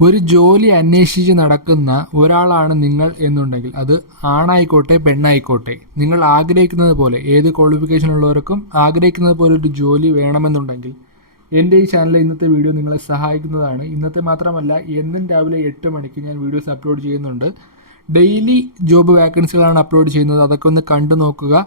ഒരു ജോലി അന്വേഷിച്ച് നടക്കുന്ന ഒരാളാണ് നിങ്ങൾ എന്നുണ്ടെങ്കിൽ അത് ആണായിക്കോട്ടെ പെണ്ണായിക്കോട്ടെ. നിങ്ങൾ ആഗ്രഹിക്കുന്നത് പോലെ ഏത് ക്വാളിഫിക്കേഷൻ ഉള്ളവർക്കും ആഗ്രഹിക്കുന്നത് പോലെ ഒരു ജോലി വേണമെന്നുണ്ടെങ്കിൽ എന്റെ ഈ ചാനലിലെ ഇന്നത്തെ വീഡിയോ നിങ്ങളെ സഹായിക്കുന്നതാണ്. ഇന്നത്തെ മാത്രമല്ല എന്നും രാവിലെ എട്ട് മണിക്ക് ഞാൻ വീഡിയോസ് അപ്ലോഡ് ചെയ്യുന്നുണ്ട്. ഡെയിലി ജോബ് വാക്കൻസികളാണ് അപ്ലോഡ് ചെയ്യുന്നത്. അതൊക്കെ ഒന്ന് കണ്ടു നോക്കുക.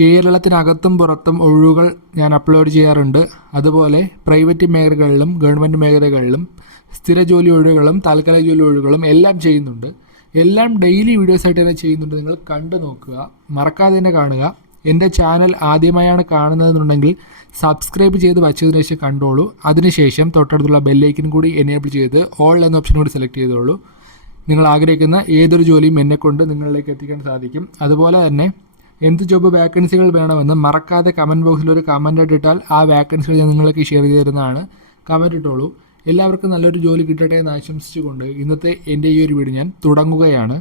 കേരളത്തിനകത്തും പുറത്തും ഒഴിവുകൾ ഞാൻ അപ്ലോഡ് ചെയ്യാറുണ്ട്. അതുപോലെ പ്രൈവറ്റ് മേഖലകളിലും ഗവൺമെന്റ് മേഖലകളിലും സ്ഥിര ജോലി ഒഴിവുകളും താൽക്കാലിക ജോലി ഒഴിവുകളും എല്ലാം ചെയ്യുന്നുണ്ട്. എല്ലാം ഡെയിലി വീഡിയോസ് ആയിട്ട് തന്നെ ചെയ്യുന്നുണ്ട്. നിങ്ങൾ കണ്ടു നോക്കുക. മറക്കാതെ തന്നെ കാണുക. എന്റെ ചാനൽ ആദ്യമായാണ് കാണുന്നതെന്നുണ്ടെങ്കിൽ സബ്സ്ക്രൈബ് ചെയ്ത് വച്ചതിന് ശേഷം കണ്ടോളൂ. അതിനുശേഷം തൊട്ടടുത്തുള്ള ബെല്ലൈക്കൻ കൂടി എനേബിൾ ചെയ്ത് ഓൾ എന്ന ഓപ്ഷൻ കൂടി സെലക്ട് ചെയ്തോളൂ. നിങ്ങൾ ആഗ്രഹിക്കുന്ന ഏതൊരു ജോലിയും എന്നെ കൊണ്ട് നിങ്ങളിലേക്ക് എത്തിക്കാൻ സാധിക്കും. അതുപോലെ തന്നെ എന്ത് ജോബ് വാക്കൻസികൾ വേണമെന്ന് മറക്കാതെ കമന്റ് ബോക്സിൽ ഒരു കമന്റ് ഇട്ടാൽ ആ വാക്കൻസികൾ ഞാൻ നിങ്ങൾക്ക് ഷെയർ ചെയ്ത് തരുന്നതാണ്. കമന്റ് ഇട്ടോളൂ. എല്ലാവർക്കും നല്ലൊരു ജോലി കിട്ടട്ടെ എന്ന് ആശംസിച്ചുകൊണ്ട് ഇന്നത്തെ എന്റെ ഈ ഒരു വീഡിയോ ഞാൻ തുടങ്ങുകയാണ്.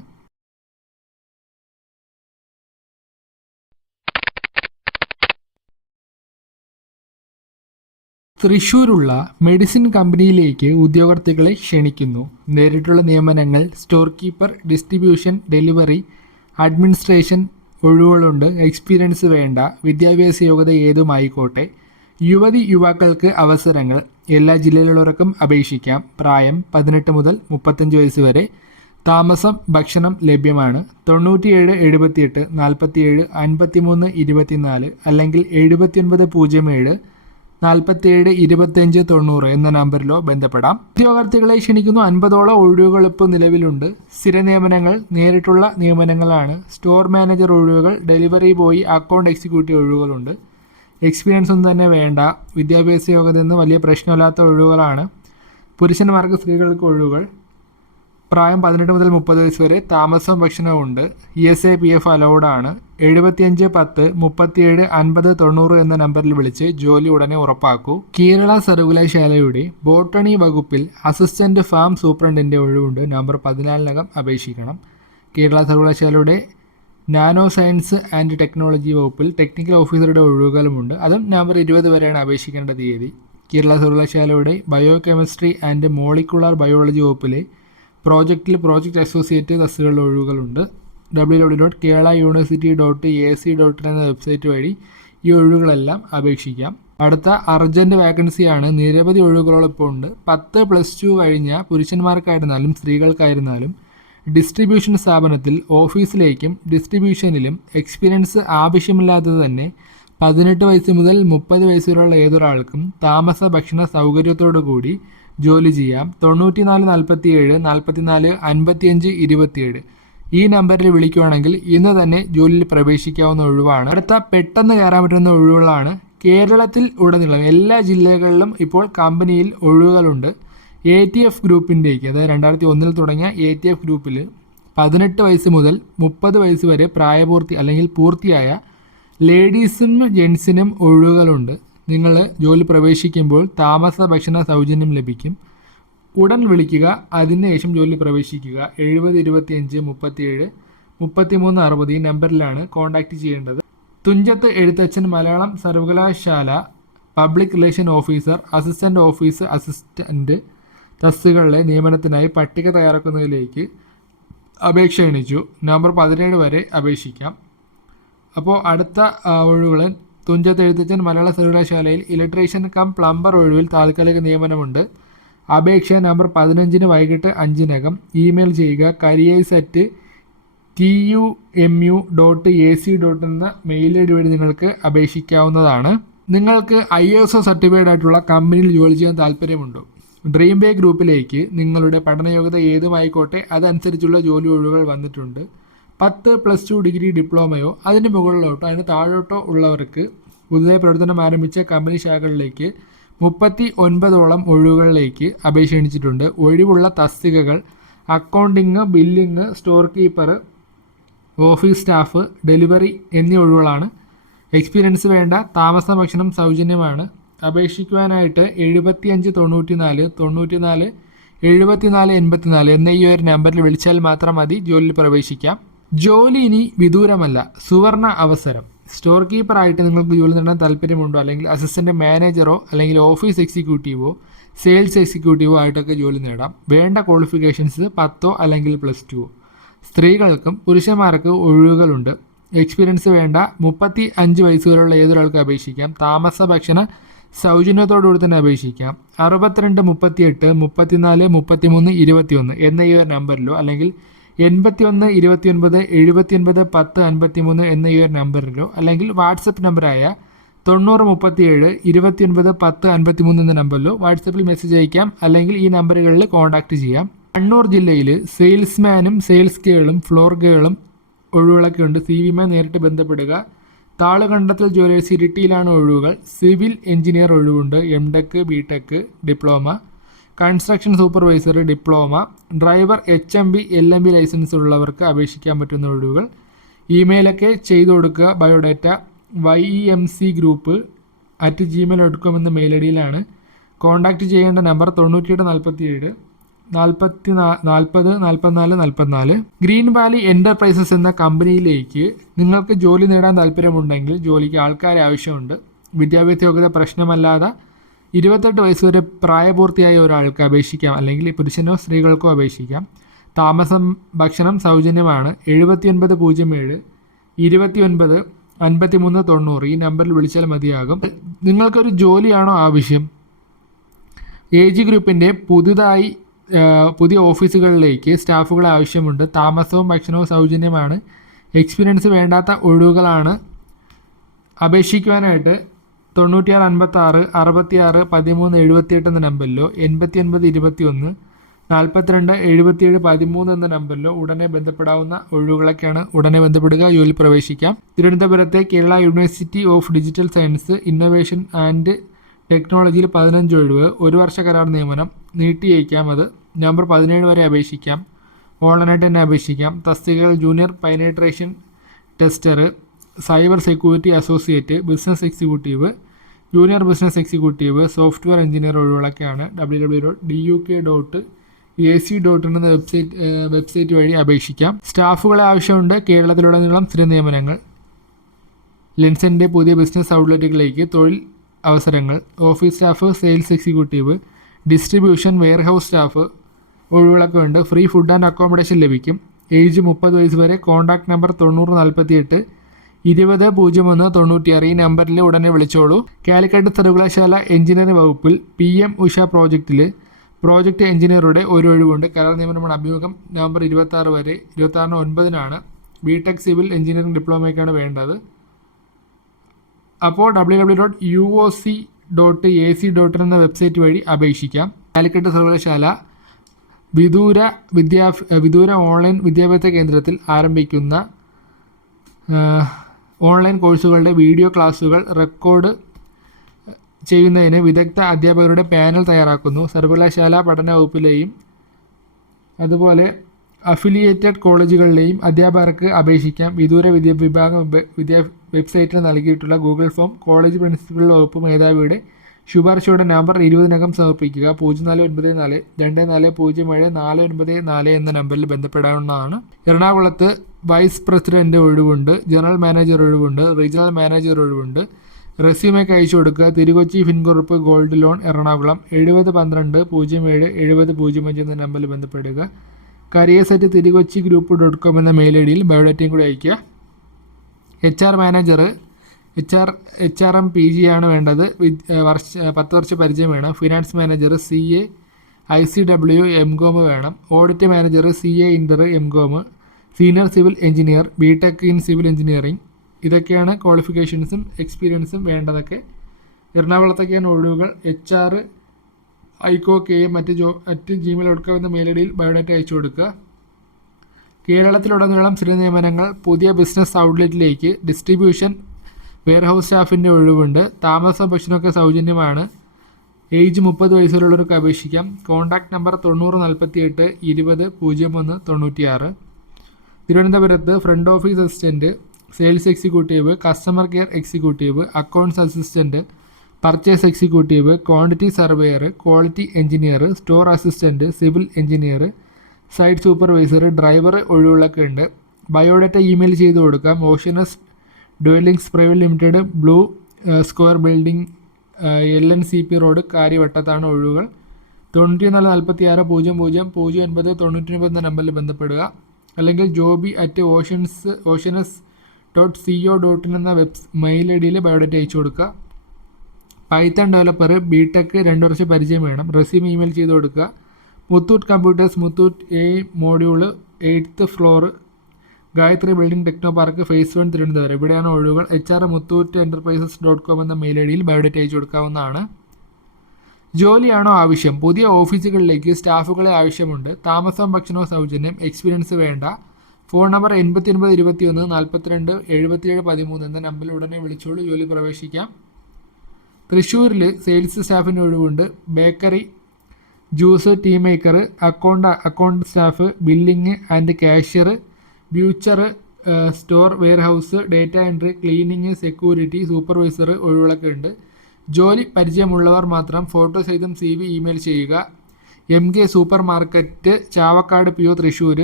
തൃശൂരുള്ള മെഡിസിൻ കമ്പനിയിലേക്ക് ഉദ്യോഗാർത്ഥികളെ ക്ഷണിക്കുന്നു. നേരിട്ടുള്ള നിയമനങ്ങൾ storekeeper distribution delivery administration ഒഴിവുകളുണ്ട്. എക്സ്പീരിയൻസ് വേണ്ട. വിദ്യാഭ്യാസ യോഗ്യത ഏതുമായിക്കോട്ടെ. യുവതി യുവാക്കൾക്ക് അവസരങ്ങൾ. എല്ലാ ജില്ലയിലുള്ളവർക്കും അപേക്ഷിക്കാം. പ്രായം പതിനെട്ട് മുതൽ മുപ്പത്തഞ്ച് വയസ്സ് വരെ. താമസം ഭക്ഷണം ലഭ്യമാണ്. തൊണ്ണൂറ്റിയേഴ് എഴുപത്തിയെട്ട് നാൽപ്പത്തിയേഴ് അൻപത്തിമൂന്ന് ഇരുപത്തിനാല് അല്ലെങ്കിൽ എഴുപത്തിയൊൻപത് പൂജ്യം ഏഴ് നാൽപ്പത്തിയേഴ് ഇരുപത്തിയഞ്ച് തൊണ്ണൂറ് എന്ന നമ്പറിലോ ബന്ധപ്പെടാം. ഉദ്യോഗാർത്ഥികളെ ക്ഷണിക്കുന്നു. അൻപതോളം ഒഴിവുകൾ ഇപ്പോൾ നിലവിലുണ്ട്. സ്ഥിര നിയമനങ്ങൾ നേരിട്ടുള്ള നിയമനങ്ങളാണ്. സ്റ്റോർ മാനേജർ ഒഴിവുകൾ ഡെലിവറി ബോയ് അക്കൗണ്ട് എക്സിക്യൂട്ടീവ് ഒഴിവുകളുണ്ട്. എക്സ്പീരിയൻസ് ഒന്നും തന്നെ വേണ്ട. വിദ്യാഭ്യാസ യോഗ്യത എന്ന് വലിയ പ്രശ്നമില്ലാത്ത ഒഴിവുകളാണ്. പുരുഷന്മാർക്ക് സ്ത്രീകൾക്ക് ഒഴിവുകൾ. പ്രായം പതിനെട്ട് മുതൽ മുപ്പത് വയസ്സ് വരെ താമസവും ഭക്ഷണവും ഉണ്ട്. E S A P F അലൗഡാണ് എഴുപത്തിയഞ്ച് പത്ത് മുപ്പത്തിയേഴ് അൻപത് തൊണ്ണൂറ് എന്ന നമ്പറിൽ വിളിച്ച് ജോലി ഉടനെ ഉറപ്പാക്കൂ. കേരള സർവകലാശാലയുടെ ബോട്ടണി വകുപ്പിൽ അസിസ്റ്റന്റ് ഫാം സൂപ്രണ്ടിന്റെ ഒഴിവുണ്ട്. നമ്പർ പതിനാലിനകം അപേക്ഷിക്കണം. കേരള സർവകലാശാലയുടെ നാനോ സയൻസ് ആൻഡ് ടെക്നോളജി വകുപ്പിൽ ടെക്നിക്കൽ ഓഫീസറുടെ ഒഴിവുകളുമുണ്ട് അതും നവംബർ ഇരുപത് വരെയാണ് അപേക്ഷിക്കേണ്ട തീയതി. കേരള സർവകലാശാലയുടെ biochemistry and molecular biology വകുപ്പിലെ പ്രോജക്റ്റിൽ പ്രോജക്റ്റ് അസോസിയേറ്റ് തസ്സുകളുടെ ഒഴിവുകളുണ്ട്. W W dot Kerala university dot A C dot എന്ന വെബ്സൈറ്റ് വഴി ഈ ഒഴിവുകളെല്ലാം അപേക്ഷിക്കാം. അടുത്ത അർജന്റ് വാക്കൻസിയാണ് നിരവധി ഒഴിവുകളോളം ഇപ്പോൾ ഉണ്ട്. പത്ത് പ്ലസ് ടു കഴിഞ്ഞ പുരുഷന്മാർക്കായിരുന്നാലും സ്ത്രീകൾക്കായിരുന്നാലും ഡിസ്ട്രിബ്യൂഷൻ സ്ഥാപനത്തിൽ ഓഫീസിലേക്കും ഡിസ്ട്രിബ്യൂഷനിലും എക്സ്പീരിയൻസ് ആവശ്യമില്ലാത്തത് തന്നെ പതിനെട്ട് വയസ്സ് മുതൽ മുപ്പത് വയസ്സ് വരെയുള്ള ഏതൊരാൾക്കും താമസ ഭക്ഷണ സൗകര്യത്തോടു കൂടി ജോലി ചെയ്യാം. തൊണ്ണൂറ്റിനാല് നാൽപ്പത്തി ഏഴ് നാൽപ്പത്തിനാല് അൻപത്തിയഞ്ച് ഇരുപത്തിയേഴ്. ഈ നമ്പറിൽ വിളിക്കുവാണെങ്കിൽ ഇന്ന് തന്നെ ജോലിയിൽ പ്രവേശിക്കാവുന്ന ഒഴിവാണ്. അടുത്ത പെട്ടെന്ന് കയറാൻ പറ്റുന്ന ഒഴിവുകളാണ് കേരളത്തിൽ ഉടനീളം എല്ലാ ജില്ലകളിലും ഇപ്പോൾ കമ്പനിയിൽ ഒഴിവുകളുണ്ട്. എ ടി എഫ് ഗ്രൂപ്പിന്റെയൊക്കെ അതായത് രണ്ടായിരത്തി ഒന്നിൽ തുടങ്ങിയ എ ടി എഫ് ഗ്രൂപ്പിൽ പതിനെട്ട് വയസ്സ് മുതൽ മുപ്പത് വയസ്സ് വരെ പ്രായപൂർത്തി അല്ലെങ്കിൽ പൂർത്തിയായ ലേഡീസിനും ജെൻസിനും ഒഴിവുകളുണ്ട്. നിങ്ങൾ ജോലി പ്രവേശിക്കുമ്പോൾ താമസ ഭക്ഷണ സൗജന്യം ലഭിക്കും. ഉടൻ വിളിക്കുക അതിനുശേഷം ജോലി പ്രവേശിക്കുക. എഴുപത് ഇരുപത്തിയഞ്ച് മുപ്പത്തിയേഴ് മുപ്പത്തിമൂന്ന് അറുപത് ഈ നമ്പറിലാണ് കോൺടാക്റ്റ് ചെയ്യേണ്ടത്. തുഞ്ചത്ത് എഴുത്തച്ഛൻ മലയാളം സർവകലാശാല public relation officer assistant office assistant തസ്സുകളിലെ നിയമനത്തിനായി പട്ടിക തയ്യാറാക്കുന്നതിലേക്ക് അപേക്ഷ എണിച്ചു നവംബർ പതിനേഴ് വരെ അപേക്ഷിക്കാം. അപ്പോൾ അടുത്ത ഒഴിവുകൾ തുഞ്ചത്ത് എഴുത്തച്ഛൻ മലയാള സർവകലാശാലയിൽ ഇലക്ട്രീഷ്യൻ കം പ്ലംബർ ഒഴിവിൽ താൽക്കാലിക നിയമനമുണ്ട്. അപേക്ഷ നമ്പർ പതിനഞ്ചിന് വൈകിട്ട് അഞ്ചിനകം. ഇമെയിൽ ചെയ്യുക. Careers at T U M U dot A C dot എന്ന മെയിൽ ഐ ഡി വഴി നിങ്ങൾക്ക് അപേക്ഷിക്കാവുന്നതാണ്. നിങ്ങൾക്ക് ഐ എസ് ഒ സർട്ടിഫൈഡ് ആയിട്ടുള്ള കമ്പനിയിൽ ജോലി ചെയ്യാൻ താല്പര്യമുണ്ടോ ഡ്രീം ബേ ഗ്രൂപ്പിലേക്ക് നിങ്ങളുടെ പഠനയോഗ്യത ഏതുമായിക്കോട്ടെ അതനുസരിച്ചുള്ള ജോലി ഒഴിവുകൾ വന്നിട്ടുണ്ട്. പത്ത് പ്ലസ് ടു ഡിഗ്രി ഡിപ്ലോമയോ അതിന് മുകളിലോട്ടോ അതിന് താഴോട്ടോ ഉള്ളവർക്ക് പുതുതായി പ്രവർത്തനം ആരംഭിച്ച കമ്പനി ശാഖകളിലേക്ക് മുപ്പത്തി ഒൻപതോളം ഒഴിവുകളിലേക്ക് അപേക്ഷ ക്ഷണിച്ചിട്ടുണ്ട്. ഒഴിവുള്ള തസ്തികകൾ accounting billing store keeper office staff delivery എന്നീ ഒഴിവുകളാണ്. എക്സ്പീരിയൻസ് വേണ്ട താമസ ഭക്ഷണം സൗജന്യമാണ്. അപേക്ഷിക്കുവാനായിട്ട് എഴുപത്തി അഞ്ച് തൊണ്ണൂറ്റി നാല് തൊണ്ണൂറ്റി നാല് എഴുപത്തി നാല് എൺപത്തി നാല് എന്ന ഈ ഒരു നമ്പറിൽ വിളിച്ചാൽ മാത്രം മതി. ജോലിയിൽ പ്രവേശിക്കാം. ജോലി ഇനി വിദൂരമല്ല സുവർണ അവസരം. സ്റ്റോർ കീപ്പറായിട്ട് നിങ്ങൾക്ക് ജോലി നേടാൻ താല്പര്യമുണ്ടോ? അല്ലെങ്കിൽ അസിസ്റ്റന്റ് മാനേജറോ അല്ലെങ്കിൽ ഓഫീസ് എക്സിക്യൂട്ടീവോ സെയിൽസ് എക്സിക്യൂട്ടീവോ ആയിട്ടൊക്കെ ജോലി നേടാം. വേണ്ട ക്വാളിഫിക്കേഷൻസ് പത്തോ അല്ലെങ്കിൽ പ്ലസ് ടുവോ. സ്ത്രീകൾക്കും പുരുഷന്മാർക്ക് ഒഴിവുകളുണ്ട്. എക്സ്പീരിയൻസ് വേണ്ട. മുപ്പത്തി അഞ്ച് വയസ്സ് ഏതൊരാൾക്ക് അപേക്ഷിക്കാം. താമസ ഭക്ഷണ സൗജന്യത്തോടുകൂടി തന്നെ അപേക്ഷിക്കാം. അറുപത്തിരണ്ട് മുപ്പത്തിയെട്ട് മുപ്പത്തിനാല് മുപ്പത്തിമൂന്ന് ഇരുപത്തിയൊന്ന് എന്ന ഈ ഒരു നമ്പറിലോ അല്ലെങ്കിൽ എൺപത്തി ഒന്ന് ഇരുപത്തി ഒൻപത് എഴുപത്തി ഒൻപത് പത്ത് അൻപത്തി മൂന്ന് എന്ന ഈ ഒരു നമ്പറിലോ അല്ലെങ്കിൽ വാട്സപ്പ് നമ്പറായ തൊണ്ണൂറ് മുപ്പത്തിയേഴ് ഇരുപത്തിയൊൻപത് പത്ത് അൻപത്തി മൂന്ന് എന്ന നമ്പറിലോ വാട്സപ്പിൽ മെസ്സേജ് അയക്കാം. അല്ലെങ്കിൽ ഈ നമ്പറുകളിൽ കോൺടാക്റ്റ് ചെയ്യാം. കണ്ണൂർ ജില്ലയിൽ സെയിൽസ്മാനും സെയിൽസ് ഗേളും ഫ്ലോർ ഗേളും ഒഴിവുകളൊക്കെ ഉണ്ട്. സി വിയുമായി നേരിട്ട് ബന്ധപ്പെടുക. താളുകണ്ടത്തിൽ ജ്വല്ലേഴ്സ് ഇരിട്ടിയിലാണ് ഒഴിവുകൾ. സിവിൽ എഞ്ചിനീയർ ഒഴിവുണ്ട്. M tech B tech diploma construction supervisor diploma driver H M B L M B licence ഉള്ളവർക്ക് അപേക്ഷിക്കാൻ പറ്റുന്ന ഒഴിവുകൾ. ഇമെയിലൊക്കെ ചെയ്തു കൊടുക്കുക. Biodata Y E M C group at Gmail dot com എന്ന മെയിൽ ഐ ഡിയിലാണ്. കോൺടാക്റ്റ് ചെയ്യേണ്ട നമ്പർ തൊണ്ണൂറ്റിയെട്ട് നാൽപ്പത്തിയേഴ് നാൽപ്പത്തി നാൽപ്പത് നാൽപ്പത്തിനാല് നാൽപ്പത്തിനാല് ഗ്രീൻ വാലി എന്റർപ്രൈസസ് എന്ന കമ്പനിയിലേക്ക് നിങ്ങൾക്ക് ജോലി നേടാൻ താല്പര്യമുണ്ടെങ്കിൽ ജോലിക്ക് ആൾക്കാരെ ആവശ്യമുണ്ട്. വിദ്യാഭ്യാസ യോഗ്യത പ്രശ്നമല്ലാതെ ഇരുപത്തെട്ട് വയസ്സ് വരെ പ്രായപൂർത്തിയായ ഒരാൾക്ക് അപേക്ഷിക്കാം. അല്ലെങ്കിൽ പുരുഷനോ സ്ത്രീകൾക്കോ അപേക്ഷിക്കാം. താമസം ഭക്ഷണം സൗജന്യമാണ്. എഴുപത്തിയൊൻപത് പൂജ്യം ഏഴ് ഇരുപത്തിയൊൻപത് അൻപത്തിമൂന്ന് തൊണ്ണൂറ്. ഈ നമ്പറിൽ വിളിച്ചാൽ മതിയാകും. നിങ്ങൾക്കൊരു ജോലിയാണോ ആവശ്യം? ഏജ് ഗ്രൂപ്പിന്റെ പുതുതായി പുതിയ ഓഫീസുകളിലേക്ക് സ്റ്റാഫുകളെ ആവശ്യമുണ്ട്. താമസവും ഭക്ഷണവും സൗജന്യമാണ്. എക്സ്പീരിയൻസ് വേണ്ടാത്ത ഒഴിവുകളാണ്. അപേക്ഷിക്കുവാനായിട്ട് തൊണ്ണൂറ്റിയാറ് അൻപത്താറ് അറുപത്തിയാറ് പതിമൂന്ന് എഴുപത്തിയെട്ട് എന്ന നമ്പറിലോ എൺപത്തി ഒൻപത് ഇരുപത്തി ഒന്ന് നാൽപ്പത്തിരണ്ട് എഴുപത്തിയേഴ് പതിമൂന്ന് എന്ന നമ്പറിലോ ഉടനെ ബന്ധപ്പെടാവുന്ന ഒഴിവുകളൊക്കെയാണ് ഉടനെ ബന്ധപ്പെടുക. ജോലി പ്രവേശിക്കാം. തിരുവനന്തപുരത്തെ Kerala university of digital science innovation and ടെക്നോളജിയിൽ പതിനഞ്ച് ഒഴിവ് ഒരു വർഷ കരാർ നിയമനം നീട്ടിയേക്കാം അത്. നവംബർ പതിനേഴ് വരെ അപേക്ഷിക്കാം. ഓൺലൈനായിട്ട് തന്നെ അപേക്ഷിക്കാം. തസ്തികകൾ junior penetration tester cyber security associate business executive junior business executive software engineer ഒഴിവുകളൊക്കെയാണ് W W dot D U K dot A C dot in എന്ന വെബ്സൈറ്റ് വെബ്സൈറ്റ് വഴി അപേക്ഷിക്കാം. സ്റ്റാഫുകളെ ആവശ്യമുണ്ട്. കേരളത്തിലുടനീളം സ്ഥിര നിയമനങ്ങൾ. ലെൻസിന്റെ പുതിയ ബിസിനസ് ഔട്ട്ലെറ്റുകളിലേക്ക് തൊഴിൽ അവസരങ്ങൾ. Office staff sales executive distribution warehouse staff ഒഴിവുകളൊക്കെ ഉണ്ട്. ഫ്രീ ഫുഡ് ആൻഡ് അക്കോമഡേഷൻ ലഭിക്കും. ഏജ് മുപ്പത് വയസ്സ് വരെ. കോൺടാക്ട് നമ്പർ തൊണ്ണൂറ് നാൽപ്പത്തിയെട്ട് ഇരുപത് പൂജ്യം ഒന്ന് തൊണ്ണൂറ്റിയാറ്. ഈ നമ്പറിൽ ഉടനെ വിളിച്ചോളൂ. കാലിക്കറ്റ് സർവകലാശാല എഞ്ചിനീയറിംഗ് വകുപ്പിൽ പി എം ഉഷ പ്രോജക്റ്റിൽ പ്രോജക്റ്റ് എഞ്ചിനീയറുടെ ഒരു ഒഴിവുണ്ട്. കരാർ നിയമനമാണ് അഭിമുഖം നവംബർ ഇരുപത്തി ആറ് വരെ. ഇരുപത്തി ആറിന് ഒൻപതിനാണ്. ബി ടെക് സിവിൽ എഞ്ചിനീയറിംഗ് ഡിപ്ലോമയ്ക്കാണ് വേണ്ടത്. അപ്പോൾ W W dot U O C dot A C dot എന്ന വെബ്സൈറ്റ് വഴി അപേക്ഷിക്കാം. കാലിക്കറ്റ് സർവകലാശാല വിദൂര വിദ്യാ വിദൂര ഓൺലൈൻ വിദ്യാഭ്യാസ കേന്ദ്രത്തിൽ ആരംഭിക്കുന്ന ഓൺലൈൻ കോഴ്സുകളുടെ വീഡിയോ ക്ലാസ്സുകൾ റെക്കോർഡ് ചെയ്യുന്നതിന് വിദഗ്ധ അധ്യാപകരുടെ പാനൽ തയ്യാറാക്കുന്നു. സർവകലാശാല പഠന വകുപ്പിലെയും അതുപോലെ അഫിലിയേറ്റഡ് കോളേജുകളിലെയും അധ്യാപകർക്ക് അപേക്ഷിക്കാം. വിദൂര വിദ്യ വിഭാഗം വിദ്യാ വെബ്സൈറ്റിൽ നൽകിയിട്ടുള്ള ഗൂഗിൾ ഫോം കോളേജ് പ്രിൻസിപ്പൽ വകുപ്പ് മേധാവിയുടെ ശുപാർശയുടെ നമ്പർ ഇരുപതിനകം സമർപ്പിക്കുക. പൂജ്യം നാല് ഒൻപത് നാല് രണ്ട് നാല് പൂജ്യം ഏഴ് നാല് ഒൻപത് നാല് എന്ന നമ്പറിൽ ബന്ധപ്പെടാവുന്നതാണ്. എറണാകുളത്ത് വൈസ് പ്രസിഡന്റ് ഒഴിവുണ്ട് ജനറൽ മാനേജർ ഒഴിവുണ്ട് റീജിയണൽ മാനേജർ ഒഴിവുണ്ട്. റെസ്യൂമേക്ക് അയച്ചു കൊടുക്കുക. തിരുകൊച്ചി ഫിൻകുറുപ്പ് ഗോൾഡ് ലോൺ എറണാകുളം. എഴുപത് പന്ത്രണ്ട് പൂജ്യം ഏഴ് എഴുപത് പൂജ്യം അഞ്ച് എന്ന നമ്പറിൽ ബന്ധപ്പെടുക. Careers at Thirukochi group dot com എന്ന മെയിൽ ഐ ഡിയിൽ ബയോഡേറ്റയും കൂടി അയയ്ക്കുക. H R manager H R H R M P G ആണ് വേണ്ടത്. വർഷ പത്ത് വർഷ പരിചയം വേണം. Finance manager C A I C W M com വേണം. Audit manager C A inter M com senior civil engineer B tech in civil engineering ഇതൊക്കെയാണ് ക്വാളിഫിക്കേഷൻസും എക്സ്പീരിയൻസും വേണ്ടതൊക്കെ. എറണാകുളത്തൊക്കെയാണ് ഒഴിവുകൾ. എച്ച് ആർ ഐക്കോ കെ മറ്റ് ജോ മറ്റ് ജിമെയിൽ ഡോട്ട് കോം എന്ന മെയിൽ ഐ ഡിയിൽ ബയോഡാറ്റ അയച്ചു കൊടുക്കുക. കേരളത്തിലുടനീളം സ്ഥിര നിയമനങ്ങൾ പുതിയ ബിസിനസ് ഔട്ട്ലെറ്റിലേക്ക് ഡിസ്ട്രിബ്യൂഷൻ വെയർഹൗസ് സ്റ്റാഫിന്റെ ഒഴിവുണ്ട്. താമസ ഭക്ഷണമൊക്കെ സൗജന്യമാണ്. ഏജ് മുപ്പത് വയസ്സുള്ളവർക്ക് അപേക്ഷിക്കാം. കോൺടാക്ട് നമ്പർ തൊണ്ണൂറ് നാൽപ്പത്തി എട്ട് ഇരുപത് പൂജ്യം ഒന്ന് തൊണ്ണൂറ്റിയാറ്. തിരുവനന്തപുരത്ത് front office assistant sales executive customer care executive accounts assistant purchase executive quantity surveyor quality engineer store assistant civil engineer site supervisor driver ഒഴിവുകളൊക്കെ ഉണ്ട്. ബയോഡാറ്റ ഇമെയിൽ ചെയ്ത് കൊടുക്കാം. Oceanus dwellings private limited blue square building L N C P road കാര്യവട്ടത്താണ് ഒഴിവുകൾ. തൊണ്ണൂറ്റി നാല് നാൽപ്പത്തി ആറ് പൂജ്യം പൂജ്യം പൂജ്യം ഒൻപത് തൊണ്ണൂറ്റി ഒൻപത് എന്ന നമ്പറിൽ ബന്ധപ്പെടുക. അല്ലെങ്കിൽ Joby at oceans Oceanus dot C O dot in എന്ന വെബ് മെയിൽ ഐ ഡിയിൽ ബയോഡേറ്റ അയച്ചു കൊടുക്കുക. പൈത്തൺ ഡെവലപ്പർ ബി ടെക് രണ്ട് വർഷം പരിചയം വേണം. റെസ്യൂം ഇമെയിൽ ചെയ്ത് കൊടുക്കുക. Muthoot computers Muthoot A module eighth floor Gayatri building Technopark phase one Thiruvananthapuram ഇവിടെയാണ് ഒഴിവുകൾ. H R Muthoot enterprises dot com എന്ന മെയിൽ ഐ ഡിയിൽ ബയോഡേറ്റ അയച്ചു കൊടുക്കാവുന്നതാണ്. ജോലിയാണോ ആവശ്യം? പുതിയ ഓഫീസുകളിലേക്ക് സ്റ്റാഫുകളെ ആവശ്യമുണ്ട്. താമസവും ഭക്ഷണവും സൗജന്യം. എക്സ്പീരിയൻസ് വേണ്ട. ഫോൺ നമ്പർ എൺപത്തി ഒൻപത് ഇരുപത്തി ഒന്ന് നാൽപ്പത്തിരണ്ട് എഴുപത്തിയേഴ് പതിമൂന്ന് എന്ന നമ്പറിൽ ഉടനെ വിളിച്ചോളൂ. ജോലി പ്രവേശിക്കാം. തൃശ്ശൂരിൽ സെയിൽസ് സ്റ്റാഫിന് ഒഴിവുണ്ട്. Bakery juice tea maker account account staff billing and cashier future store warehouse data entry cleaning security supervisor ഒഴിവുകളൊക്കെ ഉണ്ട്. ജോലി പരിചയമുള്ളവർ മാത്രം ഫോട്ടോ സഹിതം സി വി ഇമെയിൽ ചെയ്യുക. M K supermarket Chavakkad P O Thrissur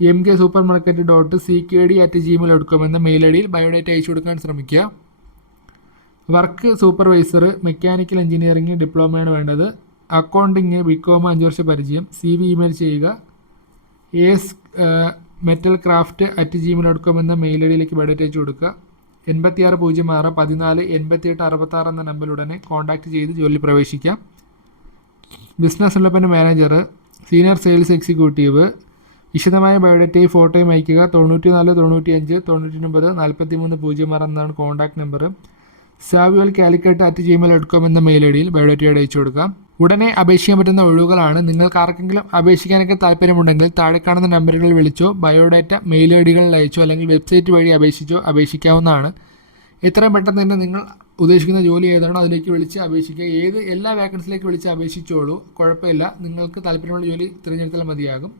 M K supermarket dot C K D at Gmail dot com എന്ന mail I ഡിയിൽ biodata അയച്ചു കൊടുക്കാൻ ശ്രമിക്കുക. വർക്ക് സൂപ്പർവൈസർ മെക്കാനിക്കൽ എഞ്ചിനീയറിംഗ് ഡിപ്ലോമയാണ് വേണ്ടത്. അക്കൗണ്ടിങ് ബികോം അഞ്ച് വർഷ പരിചയം. സി വി ഇമെയിൽ ചെയ്യുക. S metal craft at Gmail dot com എന്ന മെയിൽ ഐഡിയിലേക്ക് ഡിയിലേക്ക് ബയോഡേറ്റ അയച്ചു കൊടുക്കുക. എൺപത്തി ആറ് പൂജ്യം ആറ് പതിനാല് എൺപത്തിയെട്ട് അറുപത്താറ് എന്ന നമ്പറിലുടനെ കോൺടാക്റ്റ് ചെയ്ത് ജോലി പ്രവേശിക്കാം. Business development manager senior sales executive വിശദമായ ബയോഡേറ്റയും ഫോട്ടോയും അയയ്ക്കുക തൊണ്ണൂറ്റി നാല് തൊണ്ണൂറ്റി അഞ്ച് തൊണ്ണൂറ്റി ഒൻപത് നാൽപ്പത്തി മൂന്ന് പൂജ്യം ആറ് എന്നാണ് contact number സാവ്യുവൽ Calicut at Gmail dot com എന്ന മെയിൽ ഐ ഡിയിൽ ബയോഡേറ്റയോട് അയച്ചു കൊടുക്കാം. ഉടനെ അപേക്ഷിക്കാൻ പറ്റുന്ന ഒഴിവുകളാണ്. നിങ്ങൾക്ക് ആർക്കെങ്കിലും അപേക്ഷിക്കാനൊക്കെ താല്പര്യമുണ്ടെങ്കിൽ താഴെ കാണുന്ന നമ്പറുകളിൽ വിളിച്ചോ ബയോഡാറ്റ മെയിൽ ഐ ഡികളിൽ അയച്ചോ അല്ലെങ്കിൽ വെബ്സൈറ്റ് വഴി അപേക്ഷിച്ചോ അപേക്ഷിക്കാവുന്നതാണ്. എത്രയും പെട്ടെന്ന് തന്നെ നിങ്ങൾ ഉദ്ദേശിക്കുന്ന ജോലി ഏതാണോ അതിലേക്ക് വിളിച്ച് അപേക്ഷിക്കുക. ഏത് എല്ലാ വേക്കൻസിലേക്ക് വിളിച്ച് അപേക്ഷിച്ചോളൂ. കുഴപ്പമില്ല. നിങ്ങൾക്ക് താല്പര്യമുള്ള ജോലി തിരഞ്ഞെടുത്താൽ മതിയാകും.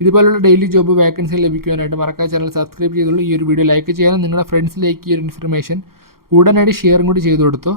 ഇതുപോലുള്ള ഡെയിലി ജോബ് വേക്കൻസി ലഭിക്കുവാനായിട്ട് മറക്കാതെ ചാനൽ സബ്സ്ക്രൈബ് ചെയ്തുള്ളൂ. ഈ ഒരു വീഡിയോ ലൈക്ക് ചെയ്യാനും നിങ്ങളുടെ ഫ്രണ്ട്സിലേക്ക് ഈ ഒരു ഇൻഫർമേഷൻ ഉടനടി ഷെയറും കൂടി ചെയ്തു കൊടുത്തു?